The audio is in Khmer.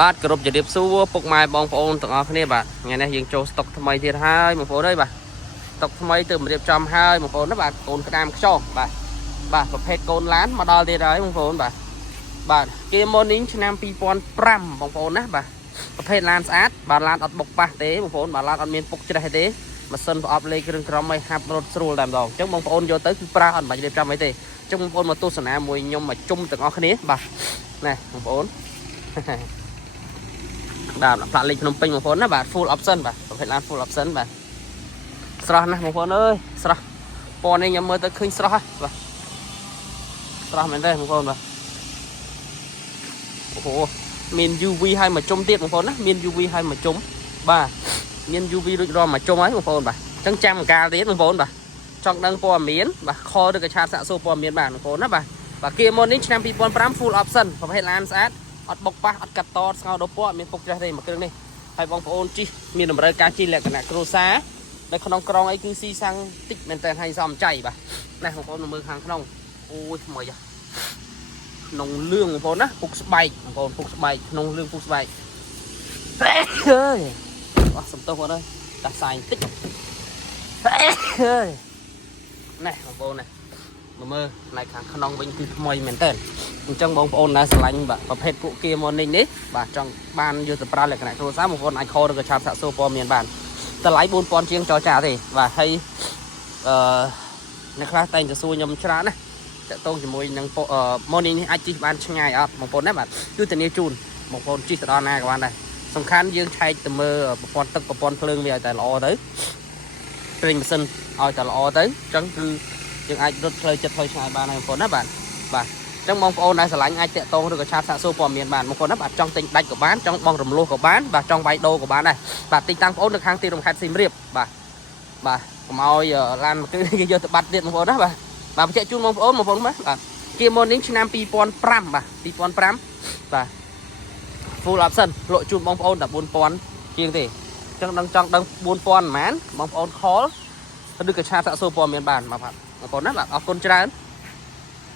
បាទគ្រប់ជារៀបសួរពុកម៉ែបងប្អូនទាំងអស់គ្នាបាទថ្ងៃនេះយើងចូលស្តុកថ្មីទៀតហើយបងប្អូនអើយបាទស្តុកថ្មីទើបរៀបចំហើយបងប្អូនណាបាទកូនក្តាមខ្ចោបាទប្រភេទកូនឡានមកដល់ទៀតហើយបងប្អូនបាទគេ Morning ឆ្នាំ2005បងប្អូនណាបាទប្រភេទឡានស្អាតបាទឡានអត់បុកប៉ះទេបងប្អូនបាទឡានអត់មានពុកច្រេះទេម៉ាស៊ីនប្រអប់លេខគ្រឿងក្រមឲ្យហាប់រត់ស្រួលតែម្ដងអញ្ចឹងបងប្អូនយកទៅគឺប្រើអត់បាច់រៀបចំអីទេអញ្ចឹងបងប្អូនមកទស្សនាមួយខ្ញុំមកជុំទាំងអស់គ្នាបាទណែបងប្អូនបាទផ្លាកលេខភ្នំពេញបងប្អូនណាបាទ full option បាទប្រភេទឡាន full option បាទស្រស់ណាស់បងប្អូនអើយស្រស់ពណ៌នេះខ្ញុំមើលទៅឃើញស្រស់ហ่ะបាទស្រស់មែនទេបងប្អូនបាទអូโหមាន UV ឲ្យមកជុំទៀតបងប្អូនណាមាន UV ឲ្យមកជុំបាទមាន UV រួចរាល់មកជុំហើយបងប្អូនបាទអញ្ចឹងចាំកាលទៀតបងប្អូនបាទចង់ដឹងព័ត៌មានបាទខលឬក៏ឆាតសាកសួរព័ត៌មានបាទបងប្អូនណាបាទKia Morning ឆ្នាំ2005 full option ប្រភេទឡានស្អាតអត់បុកប៉ះអត់កាត់តស្ងោរដោពណ៌មានពុកច្រេះទេមួយគ្រឿងនេះហើយបងប្អូនជិះមានតម្រូវការជិះលក្ខណៈគ្រួសារនៅក្នុងក្រុងអីគឺស៊ីសាំងតិចមែនតើហើយសមចៃបាទណែបងប្អូនមើលខាងក្នុងអូយថ្មីក្នុងលឿងបងប្អូនណាពុកស្បែកបងប្អូនពុកស្បែកក្នុងលឿងពុកស្បែកអើយអស់សំទោសបងអើយដាស់សាយបន្តិចអើយណែបងប្អូនណាមើលផ្នែកខាងក្នុងវិញគឺថ្មីមែនតើអញ្ចឹងបងប្អូនដែលស្រឡាញ់បាទប្រភេទពួក Kia Morning នេះបាទចង់បានយកទៅប្រើលក្ខណៈគ្រួសារបងប្អូនអាចខលឬក៏ឆាតសាកសួរព័ត៌មានបានតម្លៃ 4000 ជាងចរចាទេបាទហើយអ្នកខ្លះតែងតែសួរខ្ញុំច្រើនណាតើតងជាមួយនឹង Morning នេះអាចជិះបានឆ្ងាយអត់បងប្អូនណាបាទគឺធានាជូនបងប្អូនជិះទៅដល់ណាក៏បានដែរសំខាន់យើងឆែកទៅមើលប្រព័ន្ធទឹកប្រព័ន្ធភ្លើងវាឲ្យតែល្អទៅព្រេងម៉ាស៊ីនឲ្យតែល្អទៅអញ្ចឹងគឺយើងអាចរត់ផ្លូវចិត្តផ្លូវឆ្ងាយបានហើយបងប្អូនណាបាទអញ្ចឹងបងប្អូនដែលស្រឡាញ់អាចតាក់ទងឬក៏ឆាតសាកសួរព័ត៌មានបានបងប្អូនណាបាទចង់ទិញដាច់ក៏បានចង់បងរំលោះក៏បានបាទចង់វាយដូរក៏បានដែរបាទទីតាំងបងប្អូននៅខាងទីក្រុងខេត្តសៀមរាបបាទកុំឲ្យឡានមកគឺគេយកទៅបាត់ទៀតបងប្អូនណាបាទបញ្ជាក់ជូនបងប្អូនបាទKia Morning ឆ្នាំ2005បាទ2005បាទ full option លក់ជូនបងប្អូនតែ 4000 ជាងទេអញ្ចឹងចង់ដឹង 4000 ប៉ុន្មានបងប្អូន call ឬក៏ឆាតសាកសួរព័ត៌មានបានបាទបងប្អូនណាបាទអរគុណច្រើន